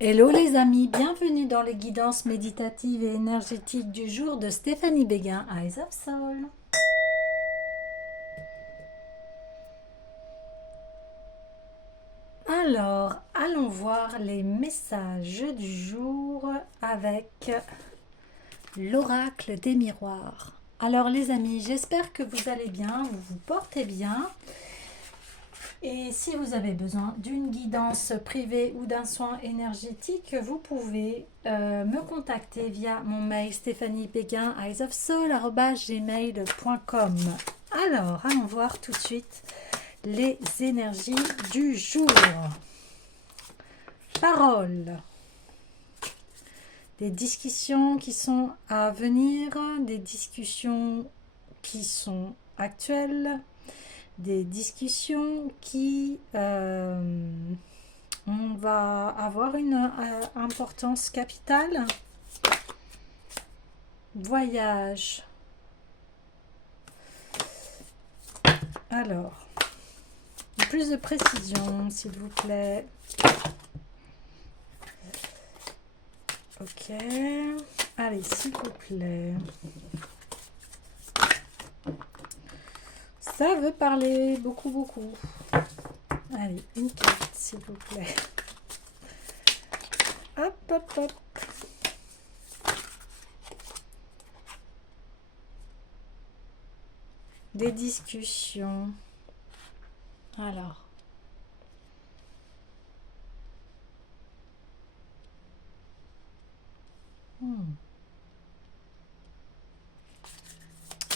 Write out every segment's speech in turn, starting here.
Hello les amis, bienvenue dans les guidances méditatives et énergétiques du jour de Stéphanie Béguin, Eyes of Soul. Alors, allons voir les messages du jour avec l'oracle des miroirs. Alors les amis, j'espère que vous allez bien, vous vous portez bien. Et si vous avez besoin d'une guidance privée ou d'un soin énergétique, vous pouvez me contacter via mon mail stéphaniebeguin@gmail.com. Alors, allons voir tout de suite les énergies du jour. Parole. Des discussions qui sont à venir, des discussions qui sont actuelles, des discussions qui on va avoir une importance capitale. Voyage. Alors, plus de précision, s'il vous plaît. Ok. Allez, s'il vous plaît. Ça veut parler beaucoup, beaucoup. Allez, une carte, s'il vous plaît. Hop, hop, hop. Des discussions. Alors.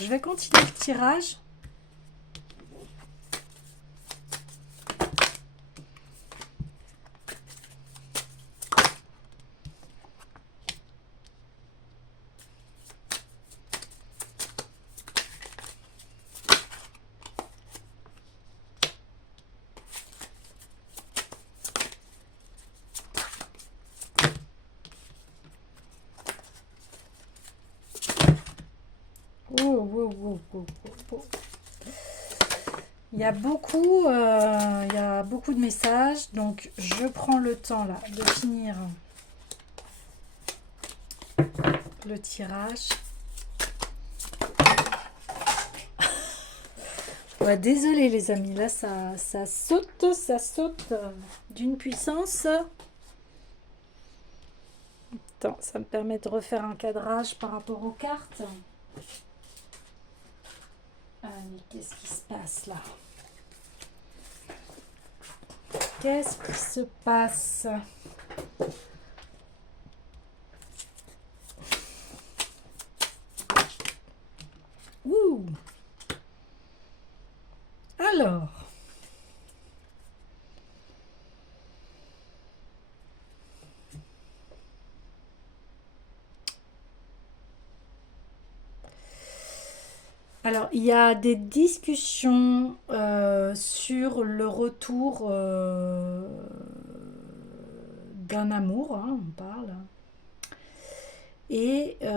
Je vais continuer le tirage. Il y a beaucoup de messages, donc je prends le temps là de finir le tirage. Ouais, désolé les amis, là ça saute d'une puissance. Attends, ça me permet de refaire un cadrage par rapport aux cartes. Allez, qu'est-ce qui se passe là? Qu'est-ce qui se passe? Ouh! Alors, il y a des discussions sur le retour d'un amour, hein, on parle. Et il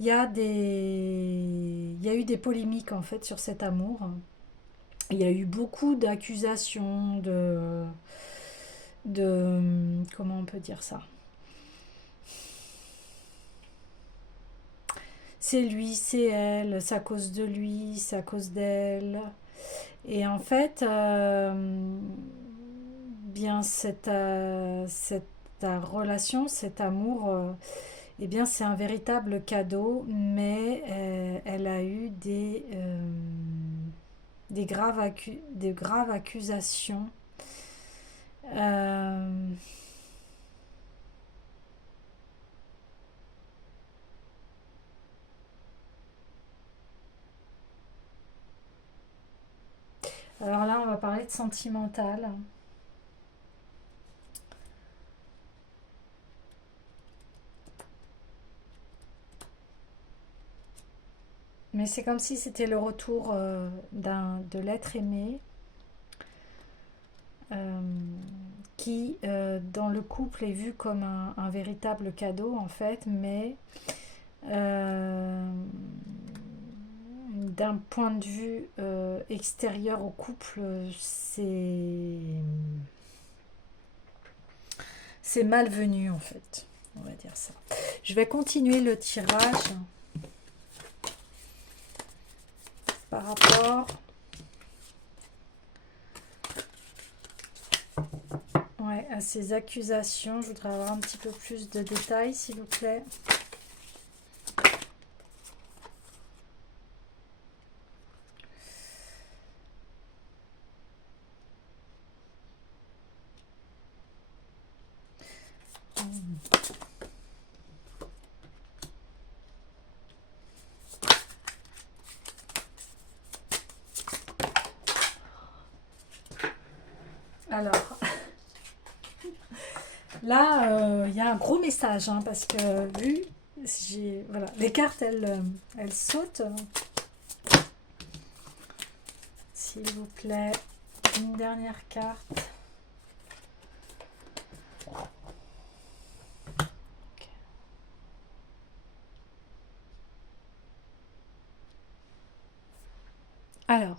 y a eu des polémiques en fait sur cet amour. Il y a eu beaucoup d'accusations comment on peut dire ça? C'est lui, c'est elle, c'est à cause de lui, c'est à cause d'elle. Et en fait, bien cette relation, cet amour, eh bien c'est un véritable cadeau, mais elle a eu des graves accusations. Euh, alors là, on va parler de sentimental. Mais c'est comme si c'était le retour de l'être aimé euh, qui, dans le couple, est vu comme un véritable cadeau, en fait, mais euh, d'un point de vue extérieur au couple, c'est malvenu en fait, on va dire ça. Je vais continuer le tirage par rapport à ces accusations. Je voudrais avoir un petit peu plus de détails, s'il vous plaît. Alors, là, il y a un gros message, hein, parce que vu, voilà, les cartes, elles sautent. S'il vous plaît, une dernière carte. Okay. Alors,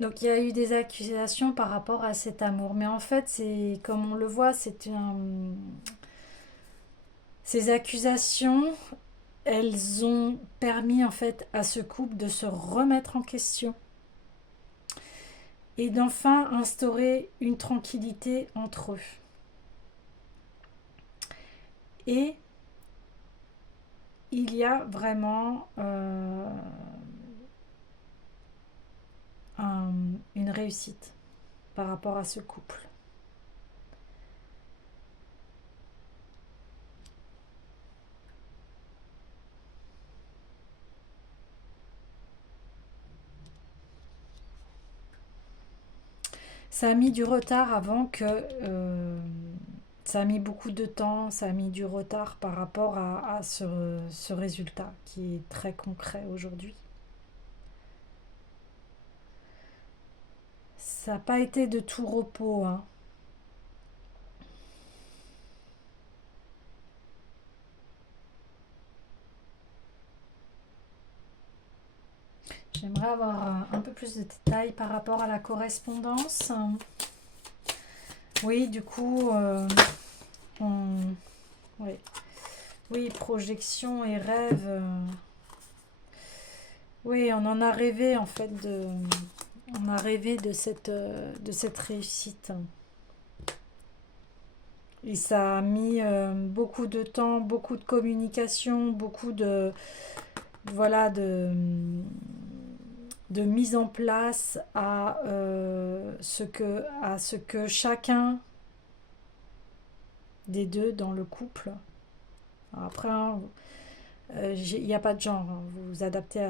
donc il y a eu des accusations par rapport à cet amour, mais en fait, c'est comme on le voit, ces accusations, elles ont permis en fait à ce couple de se remettre en question et d'enfin instaurer une tranquillité entre eux. Et il y a vraiment une réussite par rapport à ce couple. Ça a mis du retard avant que... ça a mis beaucoup de temps, ça a mis du retard par rapport à ce résultat qui est très concret aujourd'hui. Ça n'a pas été de tout repos, hein. J'aimerais avoir un peu plus de détails par rapport à la correspondance. Oui, du coup, oui. Oui, projection et rêve. Oui, on en a rêvé en fait on a rêvé de cette réussite. Et ça a mis beaucoup de temps, beaucoup de communication, beaucoup de voilà de mise en place à ce que chacun des deux dans le couple. Alors après, hein, il n'y a pas de genre, hein, vous vous adaptez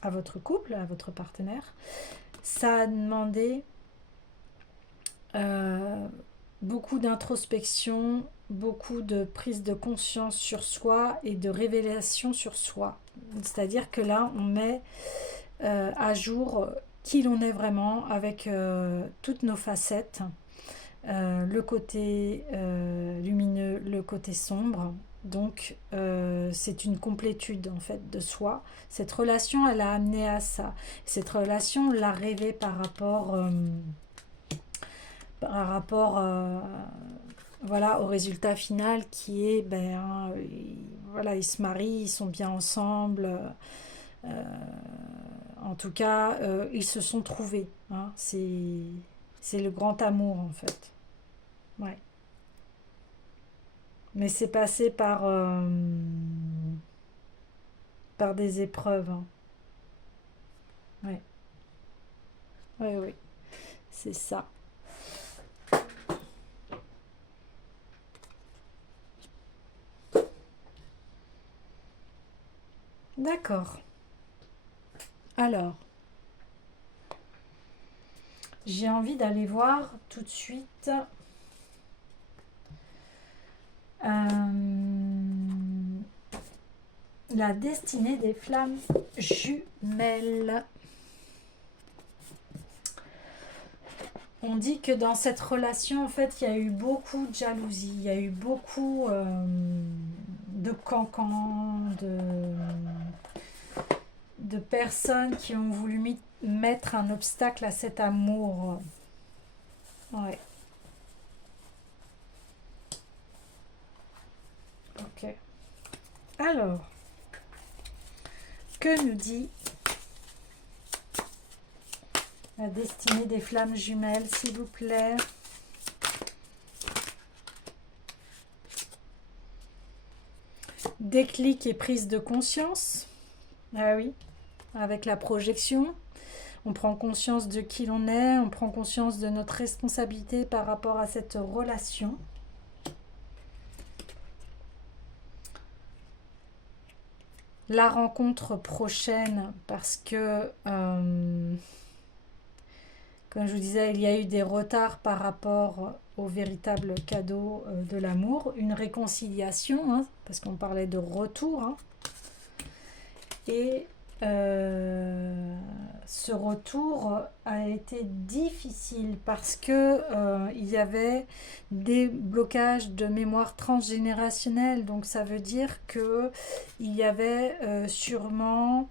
à votre couple, à votre partenaire. Ça a demandé beaucoup d'introspection, beaucoup de prise de conscience sur soi et de révélation sur soi. C'est-à-dire que là, on met à jour qui l'on est vraiment avec toutes nos facettes, le côté lumineux, le côté sombre. Donc c'est une complétude en fait de soi. Cette relation, elle a amené à ça. Cette relation, on l'a rêvée par rapport voilà, au résultat final qui est voilà, ils se marient, ils sont bien ensemble. En tout cas, ils se sont trouvés, hein. C'est le grand amour en fait. Ouais. Mais c'est passé par des épreuves, hein. Ouais. Ouais, oui, c'est ça. D'accord. Alors, j'ai envie d'aller voir tout de suite la destinée des flammes jumelles. On dit que dans cette relation, en fait, il y a eu beaucoup de jalousie, il y a eu beaucoup de cancans, de personnes qui ont voulu mettre un obstacle à cet amour. Ouais. Ok. Alors, que nous dit la destinée des flammes jumelles, s'il vous plaît? Déclic et prise de conscience. Ah oui, avec la projection. On prend conscience de qui l'on est, on prend conscience de notre responsabilité par rapport à cette relation. La rencontre prochaine, parce que, comme je vous disais, il y a eu des retards par rapport au véritable cadeau de l'amour. Une réconciliation, hein, parce qu'on parlait de retour. Hein. Et ce retour a été difficile parce que il y avait des blocages de mémoire transgénérationnelle. Donc ça veut dire que il y avait sûrement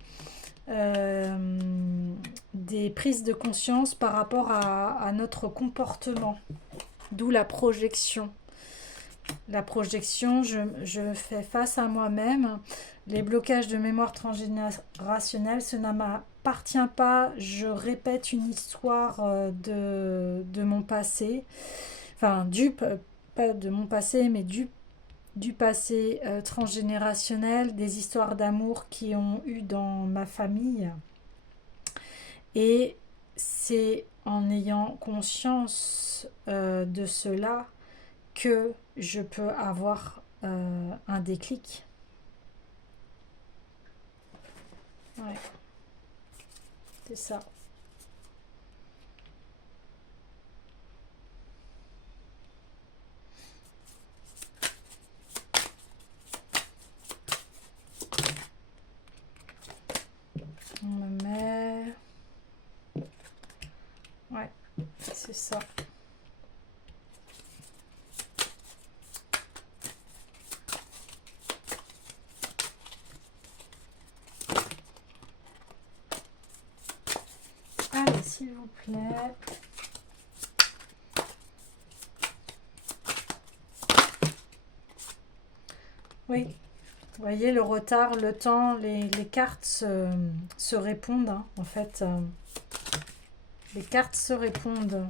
des prises de conscience par rapport à notre comportement. D'où la projection. La projection, je fais face à moi-même. Les blocages de mémoire transgénérationnelle, ce ne m'appartient pas. Je répète une histoire de mon passé. Enfin, pas de mon passé, mais du passé transgénérationnel, des histoires d'amour qui ont eu dans ma famille. Et c'est en ayant conscience de cela que je peux avoir un déclic. Ouais, c'est ça. On me met... Ouais, c'est ça. Allez, s'il vous plaît. Oui, vous voyez le retard, le temps, les cartes se répondent, hein, en fait. Les cartes se répondent.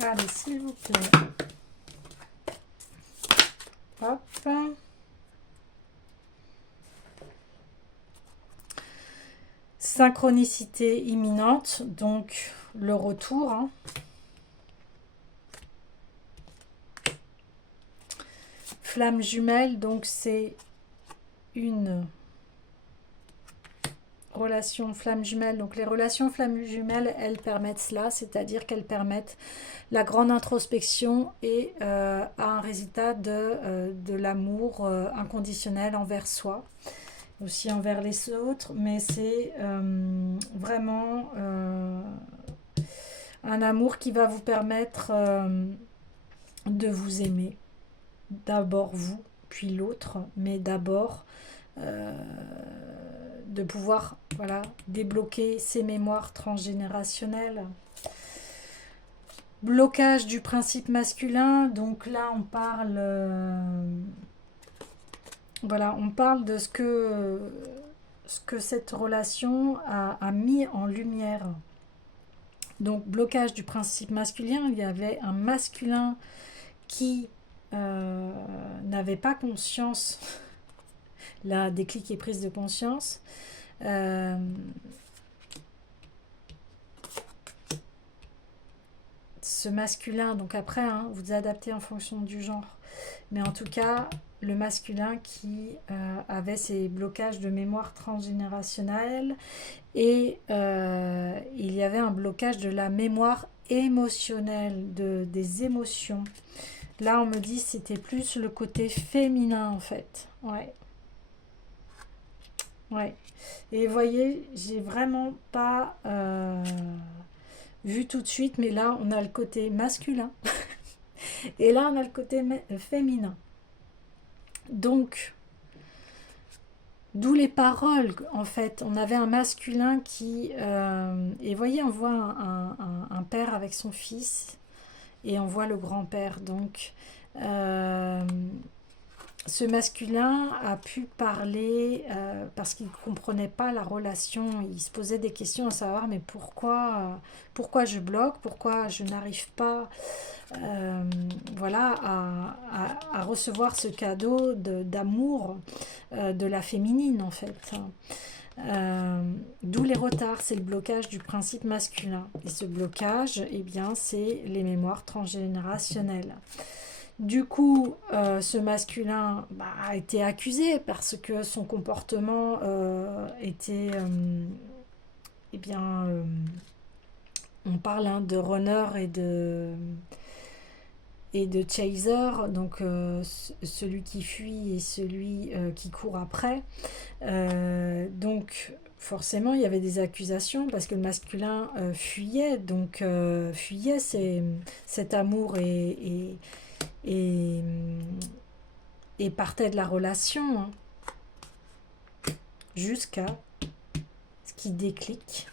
Allez, s'il vous plaît. Hop. Synchronicité imminente, donc le retour. Hein. Flamme jumelle, donc c'est une relation flamme jumelle. Donc les relations flamme jumelle, elles permettent cela, c'est-à-dire qu'elles permettent la grande introspection et un résultat de l'amour inconditionnel envers soi, aussi envers les autres, mais c'est vraiment un amour qui va vous permettre de vous aimer. D'abord vous, puis l'autre, mais d'abord de pouvoir débloquer ces mémoires transgénérationnelles. Blocage du principe masculin, donc là on parle on parle de ce que cette relation a mis en lumière. Donc blocage du principe masculin, il y avait un masculin qui n'avait pas conscience, la déclic et prise de conscience, ce masculin, donc après, hein, vous adaptez en fonction du genre, mais en tout cas, le masculin qui avait ces blocages de mémoire transgénérationnelle et il y avait un blocage de la mémoire émotionnelle, des émotions. Là, on me dit que c'était plus le côté féminin en fait. Ouais, ouais. Et vous voyez, j'ai vraiment pas vu tout de suite, mais là, on a le côté masculin et là, on a le côté féminin. Donc, d'où les paroles, en fait. On avait un masculin qui... et voyez, on voit un père avec son fils et on voit le grand-père. Donc, ce masculin a pu parler parce qu'il ne comprenait pas la relation. Il se posait des questions à savoir, mais pourquoi je bloque, pourquoi je n'arrive pas voilà, à recevoir ce cadeau d'amour de la féminine, en fait. D'où les retards, c'est le blocage du principe masculin. Et ce blocage, eh bien, c'est les mémoires transgénérationnelles. Du coup, ce masculin a été accusé parce que son comportement était, eh bien, on parle hein, de runner et de chaser, donc celui qui fuit et celui qui court après. Donc forcément il y avait des accusations parce que le masculin fuyait, donc fuyait cet amour et, et partait de la relation hein, jusqu'à ce qu'il déclique.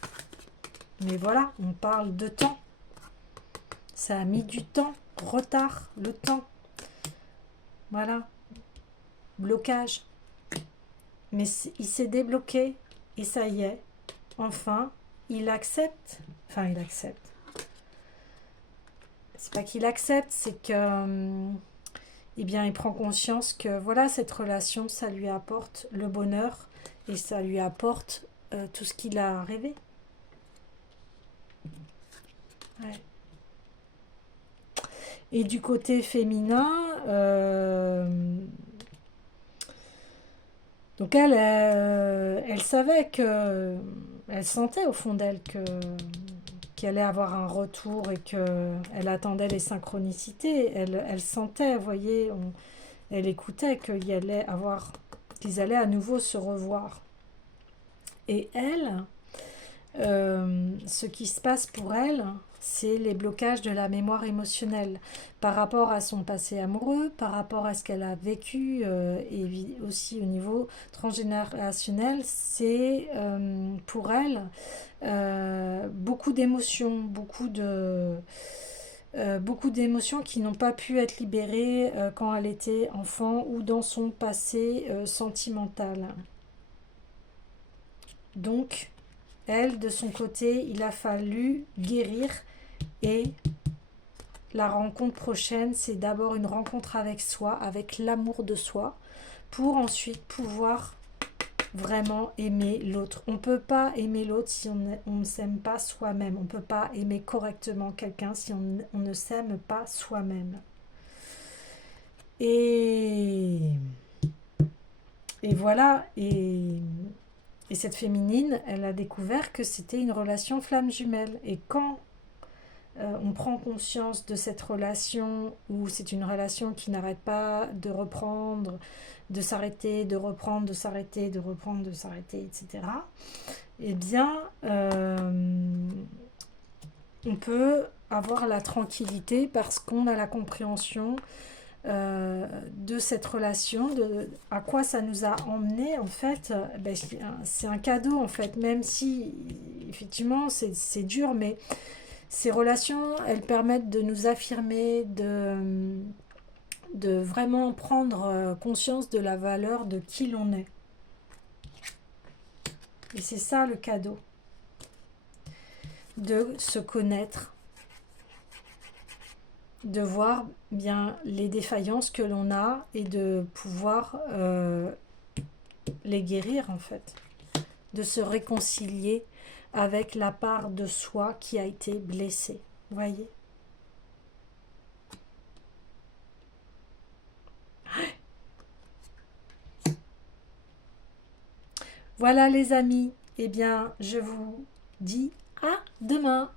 Mais voilà, on parle de temps. Ça a mis du temps, retard, le temps. Voilà, blocage. Mais il s'est débloqué et ça y est, enfin, il accepte. Enfin, il accepte. C'est pas qu'il accepte, c'est que, eh bien, il prend conscience que voilà, cette relation, ça lui apporte le bonheur et ça lui apporte tout ce qu'il a rêvé. Ouais. Et du côté féminin, donc elle savait que, elle sentait au fond d'elle qu'elle allait avoir un retour et qu'elle attendait les synchronicités. Elle sentait, vous voyez, elle écoutait qu'ils allaient à nouveau se revoir. Et elle, ce qui se passe pour elle, c'est les blocages de la mémoire émotionnelle par rapport à son passé amoureux, par rapport à ce qu'elle a vécu et aussi au niveau transgénérationnel. C'est pour elle beaucoup d'émotions, beaucoup d'émotions qui n'ont pas pu être libérées quand elle était enfant ou dans son passé sentimental. Donc, elle, de son côté, il a fallu guérir et la rencontre prochaine, c'est d'abord une rencontre avec soi, avec l'amour de soi, pour ensuite pouvoir vraiment aimer l'autre. On ne peut pas aimer l'autre si on ne s'aime pas soi-même. On ne peut pas aimer correctement quelqu'un si on ne s'aime pas soi-même. Et voilà, et cette féminine, elle a découvert que c'était une relation flamme jumelle. Et quand on prend conscience de cette relation où c'est une relation qui n'arrête pas de reprendre, de s'arrêter, de reprendre, de s'arrêter, de reprendre, de s'arrêter, etc. Eh bien, on peut avoir la tranquillité parce qu'on a la compréhension de cette relation, à quoi ça nous a emmené en fait. Ben, c'est un cadeau en fait, même si effectivement c'est dur, mais ces relations, elles permettent de nous affirmer, de vraiment prendre conscience de la valeur de qui l'on est. Et c'est ça le cadeau, de se connaître, de voir bien les défaillances que l'on a et de pouvoir les guérir en fait, de se réconcilier avec la part de soi qui a été blessée, voyez. Voilà les amis, eh bien je vous dis à demain.